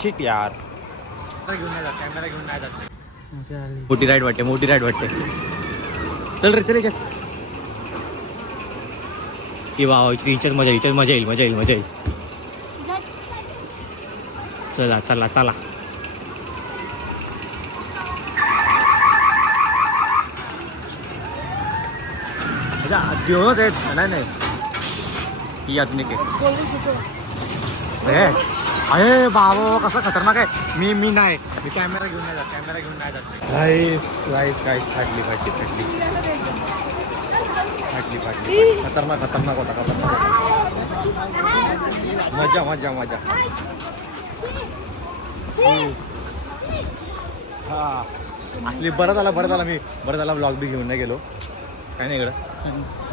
Shit यार, camera घेऊन नाही जात. मोठी राईड वाटते, मोठी राईड वाटते. चल रे चल चल. ती वा हिच्यात मजा, हिच्यात मजा येईल, मजा येईल, मजा येईल. चला चला चला. नाही नाही ही आधुनिक आहे. अरे बाबा कसं खतरनाक आहे. मी नाही, मी कॅमेरा घेऊन नाही जात, कॅमेरा घेऊन नाही जात. राईस फाटली फाटली फाटली फाटली फाटली. खतरनाक खतरनाक होता, खतरनाक. मजा मजा मजा. हा असली बरं झाला मी ब्लॉग बी घेऊन नाही गेलो. काय नाही इकडं,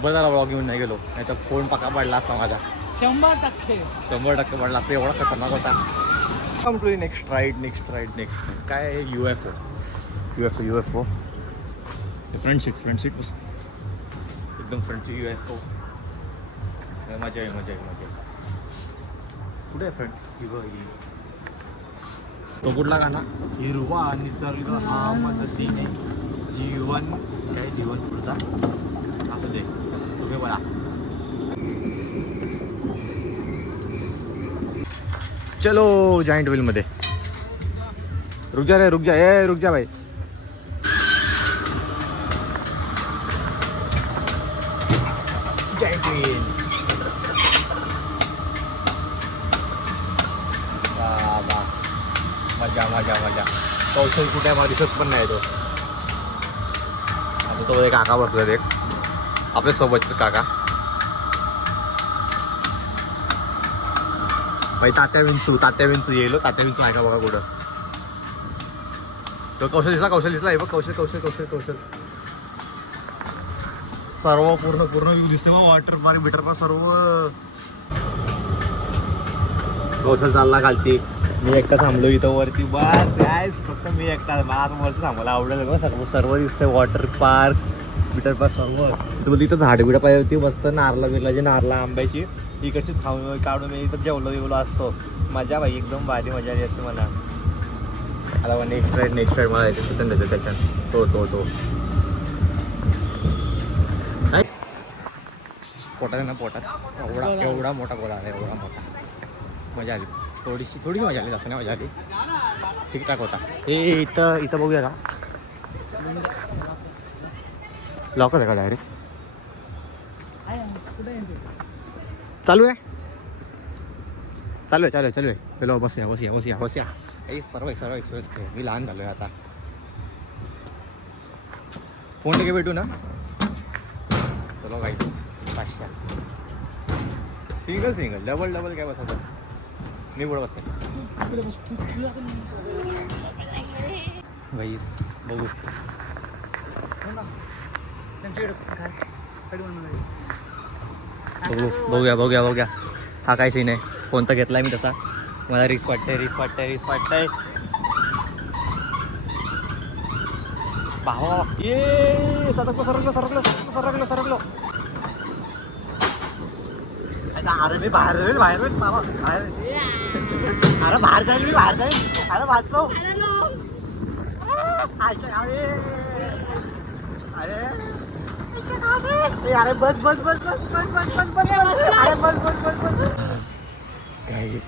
बरं झाला ब्लॉग घेऊन नाही गेलो, नाही तर फोन पक्का पडला असता माझा. 100% पडला असता. एवढा खतरनाक होता. Come to next ride. काय UFO फ्रंट सीट बस एकदम फ्रंटची UFO. मजा आहे. कुठे आहे फ्रंट? तो कुठला गाणं? हिरवा निसर्ग हा माझा सीन आहे, जीवन काय जीवन पुढचा असं दे तुम्ही बोला. चलो जॉईंट व्हील मध्ये. रुक जा भाई. Joint wheel. मजा. कौशल कुठे मला दिसत पण नाही. तो आता तो एक काका बसला, एक आपल्या सोबतचे काका. भाई तात्या विंचू येलो. तात्या विंचू आहे का बघा कुठं. तो कौशल दिसला हे बघ. कौशल सर्व पूर्ण दिसते मग. वॉटर पार्क बिटर पार्क सर्व. कौशल चालला खालती. मी एकटा थांबलो इथं वरती. बस फक्त मी एकटा. मला वरती थांबायला आवडेल बघ. सर्व दिसतंय. वॉटर पार्क बिटर पार्क सर्व. इथं झाडबिडं पाहिजे होती मस्त. नारळा नारळा आंब्याची इकडचीच काढून मी इथं जेवलो असतो. मजा भाई एकदम भारी मजा आली असते मला. मला नेक्स्ट राईड मला सुचन देतो त्याच्यात. तो पोटात आहे ना, पोटात एवढा मोठा गोळा आहे, एवढा मोठा. मजा आली थोडीशी मजा आली, जास्त नाही मजा आली. ठीकठाक होता. हे इथं बघूया का. लॉकच आहे का डायरेक्ट? चालू आहे. चलो बसूया. सर्व एक्सप्रेस. मी लहान झालोय आता. फोन घे भेटू ना. चलो गाईस. 500 सिंगल डबल काय बसायचं. मी पुढं बसते गाईस. बघूया हा काय सीन आहे. कोणता घेतलाय मी तसा. मला रिस्क वाटतंय. भावा ये सरकलो. अरे मी बाहेर जाईल बाबा. अरे बाहेर जाईल. अरे वाचतो. अरे बस. अरे बस. गाईस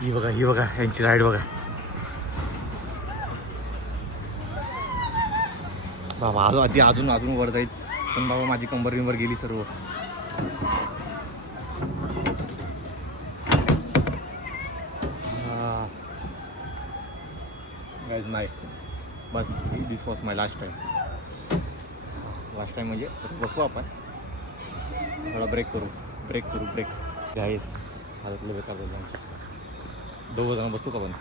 ही बघा यांची राईड बघा. बाबा अजून वर जाईल. पण बाबा माझी कंबर गेली सर्व. गाईज नाही बस. दिस वॉज माय लास्ट टाइम म्हणजे बसू आपण. थोडा ब्रेक करू. गाईज हालतलं बेकार झालं. दोघं जण बसू का पण.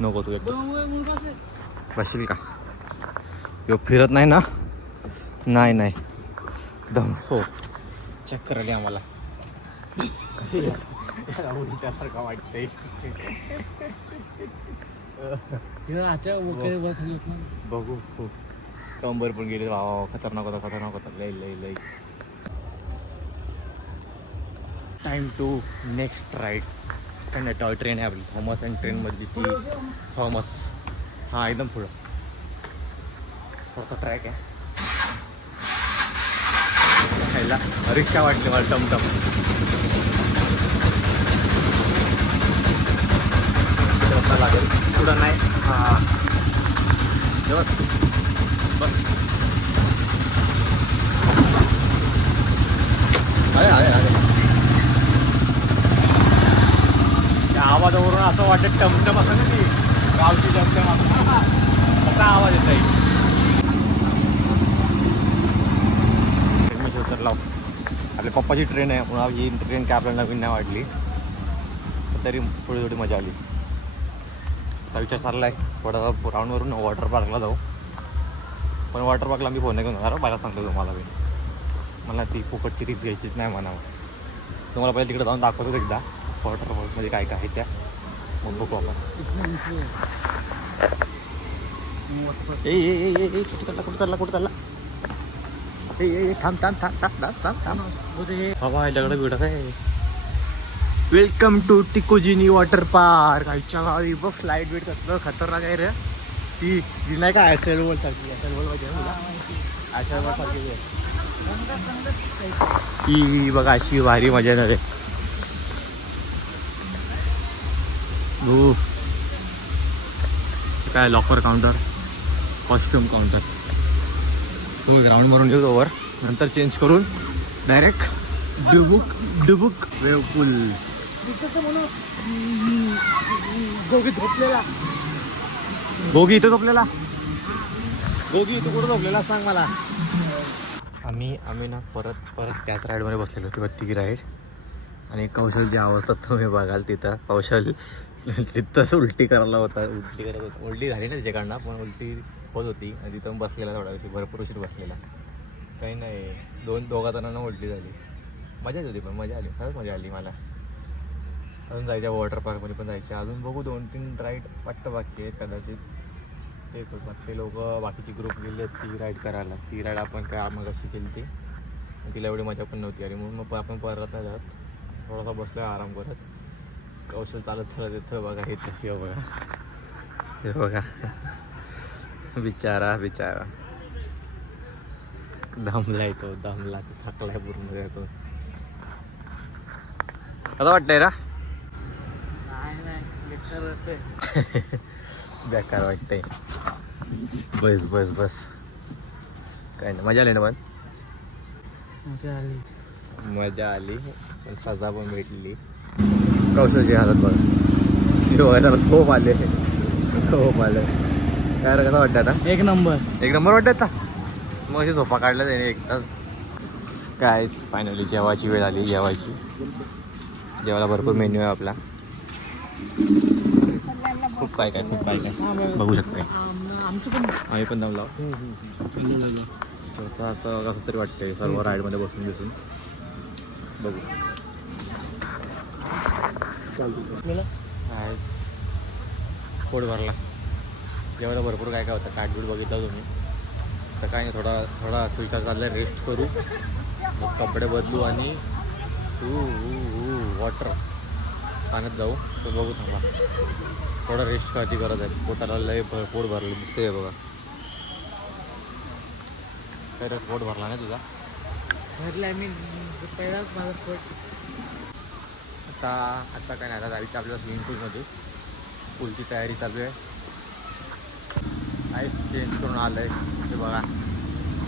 नको तू एकदा बसशील का. यो फिरत नाही ना. नाही दम हो. चक्कर आली आम्हाला. त्यासारखं वाटतंय. बघू हो. कंबर पण गेली खतरनाक होता लई लई लई. Time to next ride. कारण टॉय ट्रेन आहे आपली थॉमस अँड ट्रेनमधली ती थॉमस. हा एकदम पुढं थोडासा ट्रॅक आहे. खायला रिक्षा वाटली मला टमटम. लागेल पुढं नाही. हां बस बस. आहे त्या आवाजावरून असं वाटत टमटम असं ना ती गावची टमटम असं असा आवाज येत आहे. उतरला आपल्या पप्पाची ट्रेन आहे म्हणून ही ट्रेन काय आपल्याला नवीन नाही वाटली तरी थोडी थोडी मजा आली. आता विचार चालला आहे थोडा राऊंडवरून वॉटर पार्कला जाऊ. पण वॉटर पार्कला मी फोन नाही घेऊन जाणार पहिला सांगतो तुम्हाला. मी मला ती फुकटची रिस्क घ्यायचीच नाही म्हणावं. तुम्हाला पहिले तिकडे जाऊन दाखवतो एकदा वॉटर पार्कमध्ये काय काय आहे त्या. मग बघू आपण. कुठं चालला थांब बाबा याच्याकडे भेटत आहे. Welcome to Tikojini water park. आईच्या गावी बघ स्लाईड बीड कसलं खतरनाक आहे रे. ती नाही का ॲशल बॉल सारखी. ॲशल बॉल पाहिजे ना ॲशल बॉल सारखी. ही बघा अशी भारी मजा येणार आहे. काय लॉकर काउंटर कॉस्ट्युम काउंटर. तो ग्राउंड मारून येऊ वर नंतर चेंज करून डायरेक्ट डुबुक वेव पूल्स. गोगी इथं झोपलेला. गोगी इथं कुठं झोपलेला सांग मला. आम्ही ना परत त्याच राईडमध्ये बसलेलो होती बत्तिकी राईड. आणि कौशलची अवस्था तुम्ही बघाल तिथं. कौशल तिथंच उलटी करायला होता. उलटी झाली ना त्याच्याकडनं पण उलटी होत होती. आणि तिथं बसलेला थोडा वेळ भरपूर उशीर बसलेला. काही नाही दोघा जणांना उलटी झाली. मजाच होती पण मजा आली खरंच मजा आली मला. अजून जायच्या वॉटर पार्कमध्ये पण जायचे. अजून बघू 2-3 राईड वाटतं बाकी आहेत कदाचित. ते लोक बाकीची ग्रुप गेले आहेत ती राईड करायला. ती राईड आपण काय मग अशी केली ती तिला एवढी मजा पण नव्हती. आणि म्हणून मग आपण परत नाही जात. थोडासा बसलो आराम करत. कौशल चालत येतं बघा. हे बघा बिचारा दमला येतो. थकलाय पूर्ण येतो. कसं वाटतंय रा. बेकार वाटतंय. बस काय नाही मजा आली ना. पण मजा आली पण सजा पण भेटली. कौशलची हालत बघा. झोप आले काय कसं वाटतं आता. एक नंबर वाटतं आता. मग अशी झोपा काढल्या त्याने एक तास. काय फायनली जेवायची वेळ आली. जेवायला भरपूर मेन्यू आहे आपला. खूप काय बघू शकते. आम्ही पण दमला असं कसं तरी वाटतंय सर्व राईडमध्ये बसून बघू. पोट भरला. जेवायला भरपूर काय होतं. काटबीट बघितलं तुम्ही. तर काय नाही थोडा विचार चालला रेस्ट करू. मग कपडे बदलू आणि वॉटर पाण्यात जाऊ. तर बघू थांबा थोडा रेस्ट करायची गरज आहे. पोटाला लय पोट भरलं दिसतंय बघा. काय रे पोट भरला नाही तुझा. भरला मी पहिलाच माझा पोट. आता काय नाही. आता जायचं आपल्याला स्विमिंग पूलमध्ये. पूलची तयारी चालू आहे. आईस चेंज करून आलं आहे ते बघा.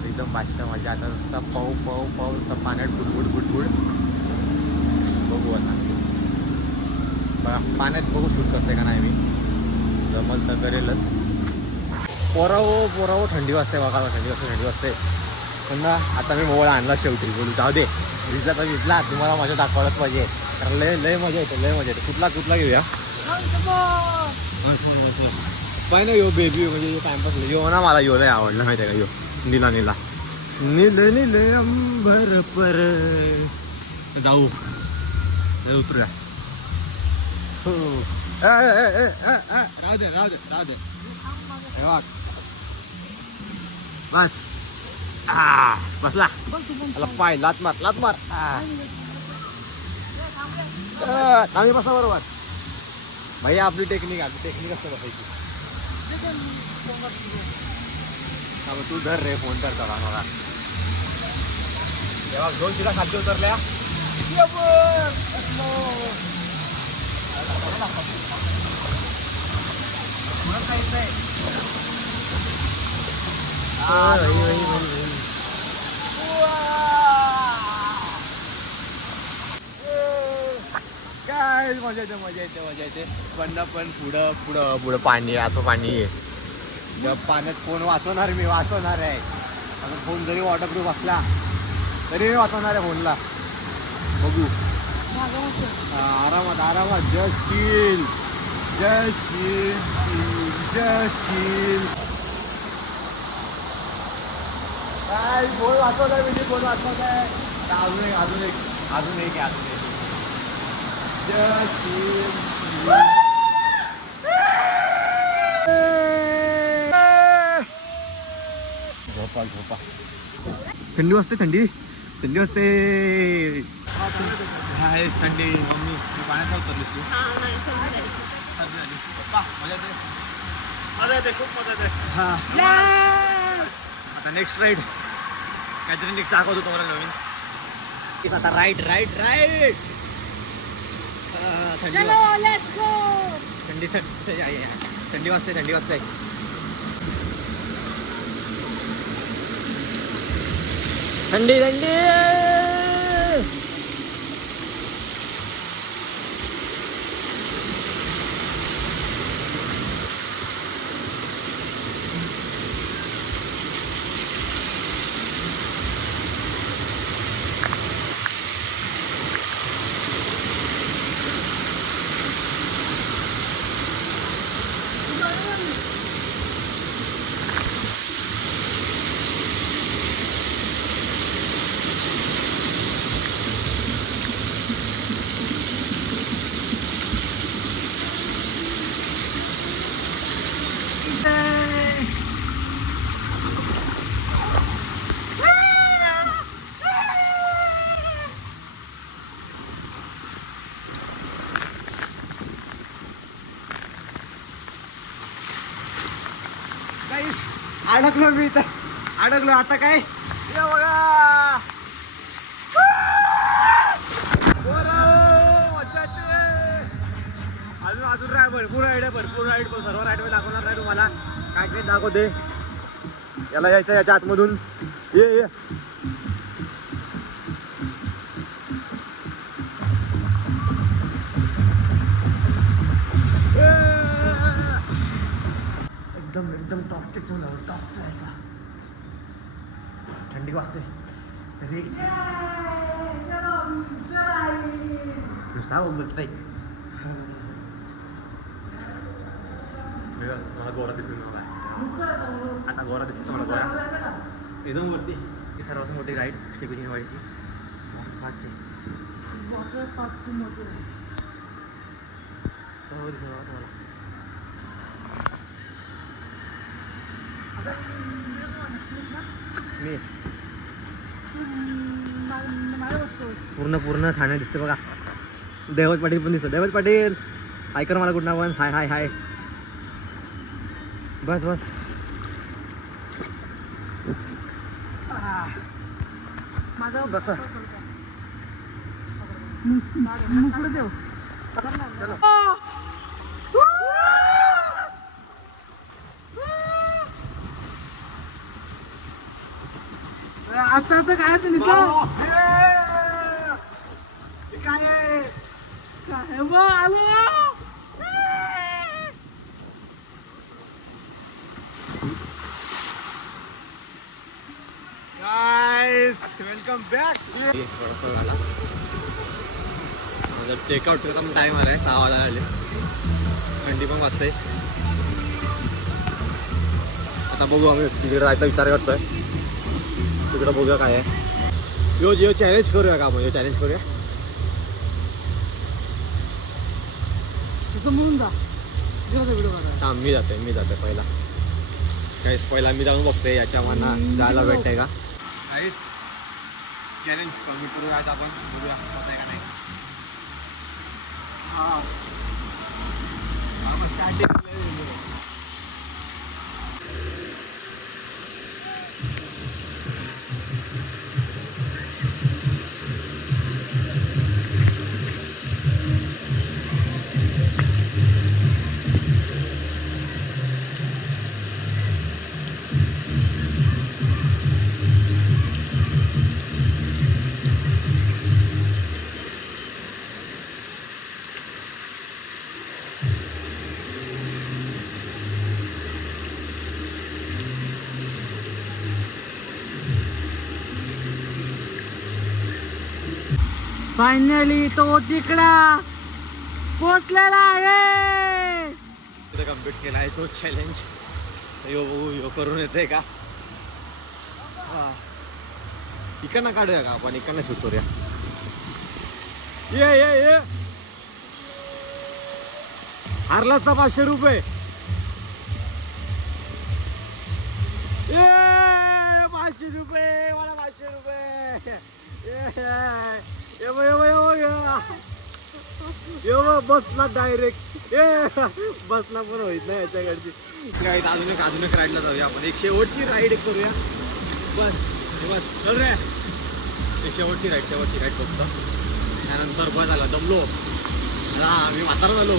एकदम बादशाह मजा. आता नुसता पाऊ नुसता पाण्यात बुडबुड. बघू आता बघा पाण्यात बघू शूट करते का नाही. मी जमल तर करेलच. पोरावं थंडी वाजते बघा. थंडी वाजते पण ना. आता मी मोबाईल आणला शेवटी. बोलू जाऊ दे. विजला तुम्हाला मजा दाखवायलाच पाहिजे. कारण लय मजा येते. कुठला घेऊया. पाय ना यो बेबी म्हणजे टाइमपास यो ना. मला यो लय आवडला माहिती आहे का. यो नीला नील अंबर पर जाऊ उतरूया. हो राहू दे. बस बसला त्याला पाय लात मार आम्ही बसा बरोबर भैया आपली टेक्निक असतं बसायची तू धर रे फोन कर चला मला तेव्हा 2 शिटा खालती उतरल्या काय मजा येते पण पुढं पाणी असं पाणी आहे पाण्यात फोन वाचवणार आहे आता फोन जरी वॉटरप्रूफ असला तरी मी वाचवणार आहे फोनला बघू आरामात जस्ट चिल काय फोन वाचवलाय म्हणजे फोन वाचवलाय अजून एक जस्ट चिल झोपा थंडी वाजते थंडी वाजते थंडी मम्मी पाण्यात उतरलीस तू मजा येते खूप मजा येते हा आता नेक्स्ट राईड काहीतरी नेक्स्ट दाखवतो तुम्हाला नवीन आता राईड थंडी वाजते थंडी अडकलो मी इथं आता काय या बघा अजून भरपूर राईड सर्व राईड मी दाखवणार नाही तुम्हाला काय दाखवते याला यायचं याच्या आतमधून ये एकदम टॉपचे थंडी वाजते तरी मला गोरा दिसून आता गोरा दिसतो मला गोरा एकदम वरती ही सर्वात मोठी राईड श्रीकृष्णवाडीची पूर्ण ठाणे दिसते बघा दैवत पाटील पण दिसतो दैवत पाटील ऐकर मला गुड नावन हाय बस माझा बस पुढे देऊ आता काय वेलकम बॅक चेकआउट करता टाइम आलाय 6 वाजायला आले थंडी पण वाजते आता बघू आम्ही तिकडे राहायचा विचार करतोय तिकडं बघूया काय आहे यो चॅलेंज करूया का आपण चॅलेंज करूया म्हणून जा व्हिडिओ मी जाते पहिला काहीच पहिला मी जाऊन बघते याच्या मना जायला भेटतंय का काहीच चॅलेंज कम्प्लीट करूया आज आपण बघूया होत आहे का नाही. फायनली तो तिकडा पोचलेला आहे. कम्प्लीट केला आहे तो चॅलेंज. यो बघू यो करून येते का. इकडनं काढूया का आपण इकडनं शूट करूया. ये ये ये हारलाच ना 500 रुपये. ये 500 रुपये मला 500 रुपये. बसला डायरेक्ट बसला पण होईत नाही याच्याकडची. काय अजून एक राईडला जाऊया आपण. एक शेवटची राईड करूया बस बस चल रे. एक शेवटची राईड फक्त त्यानंतर बस झाला दमलो. मी म्हातारा झालो.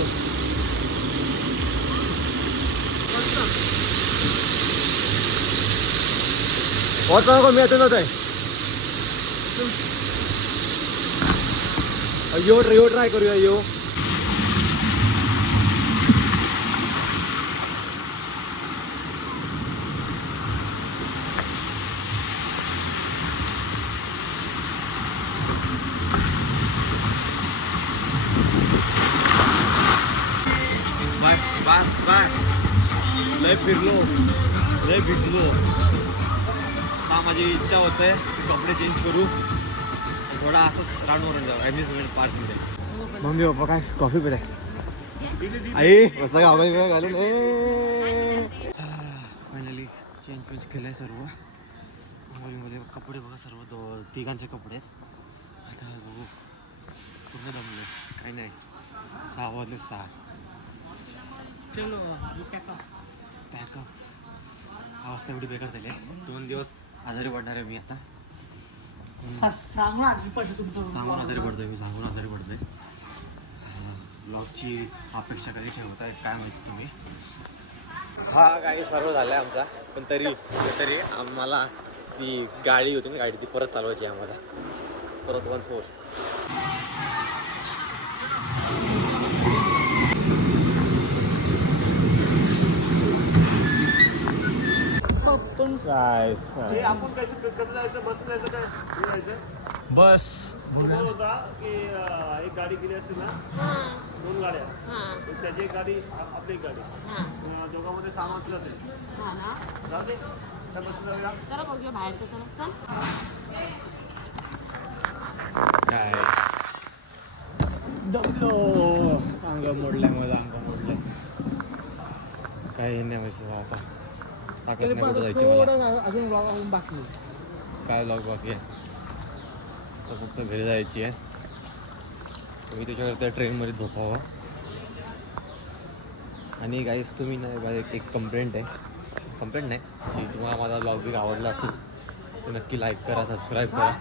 नको मी येतो आहे. यो ट्राय करूया यो. बाय लय फिरलो लय भिजलो. हा माझी इच्छा होते कपडे चेंज करू थोडा असं राऊंडवरून जाऊ ॲम्युजमेंट पार्कमध्ये. मम्मी पप्पा काय कॉफी पिलाय आई कसं गावाई काय घालून. फायनली चेंज केलंय सर्व. मध्ये कपडे बघा सर्व तिघांचे कपडे आहेत. आता बघू पूर्ण दमले काही नाही. 6 वाजले 6. चलो पॅकअप. अवस्था एवढी बेकार झाली आहे. 2 दिवस आजारी पडणार आहे मी आता. सांगून आजारी पडतोय मी. सांगून आजारी पडतोय. ब्लॉगची अपेक्षा कधी ठेवताय काय माहिती तुम्ही. हा काही सर्व झालं आहे आमचा. पण तरी आम्हाला ती गाडी होती ना गाडी ती परत चालवायची आहे आम्हाला परत वन्स मोर. आपण कसं जायचं बस जायचं काय जायचं बस होता की एक गाडी गेली असते ना 2 गाड्या तर त्याची एक गाडी आपली एक गाडी दोघांमध्ये 6 वाजता जाते. जाते त्या बसला जरा बघूया बाहेर कसं चल. काय दमलो. अंग मोडलंय माझं अंग मोडलंय. काही नाही माहिती आता. ताकद नाही कुठं जायची मला. अजून ब्लॉग बाकी काय ब्लॉग बाकी आहे तर फक्त घरी जायची आहे. तुम्ही त्याच्यावर त्या ट्रेनमध्ये झोपावं. आणि गाईस तुम्ही नाही एक कंप्लेंट नाही की तुम्हाला माझा ब्लॉग बिग आवडला असेल तर नक्की लाईक करा सबस्क्राईब करा.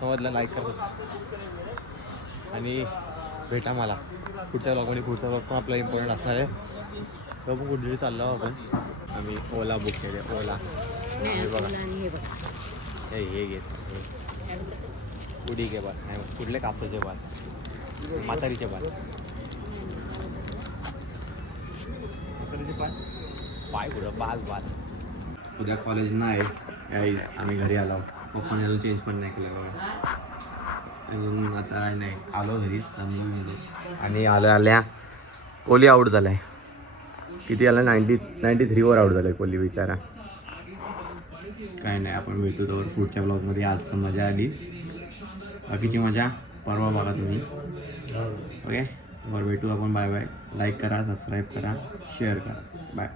समजलं लाईक करा आणि भेटा मला पुढच्या ब्लॉगमध्ये. पुढचा ब्लॉग पण आपला इम्पॉर्टंट असणार आहे. तो पण कुठेतरी चाललो आपण. आम्ही ओला बुक केले. ओला बघा हे घेत उडी के बाल नाही कुठले कापसाचे बाल म्हातारीचे बाल पाय कुठं बाल. उद्या कॉलेज नाही आम्ही घरी आलो. पप्पाने अजून चेंज पण नाही केलं बघा. अजून आता काय नाही आलो घरी जमलो आणि आल्या कोहली आऊट झालाय. किती आला 93वर आऊट झालाय कोहली बिचारा. काय नाही आपण भेटू तर पुढच्या ब्लॉगमध्ये. आजचं मजा आली. बाकीची मजा परवा बघा तुम्ही. ओके वर भेटू आपण. Bye bye. लाईक करा, सबस्क्राईब करा, शेअर करा. बाय.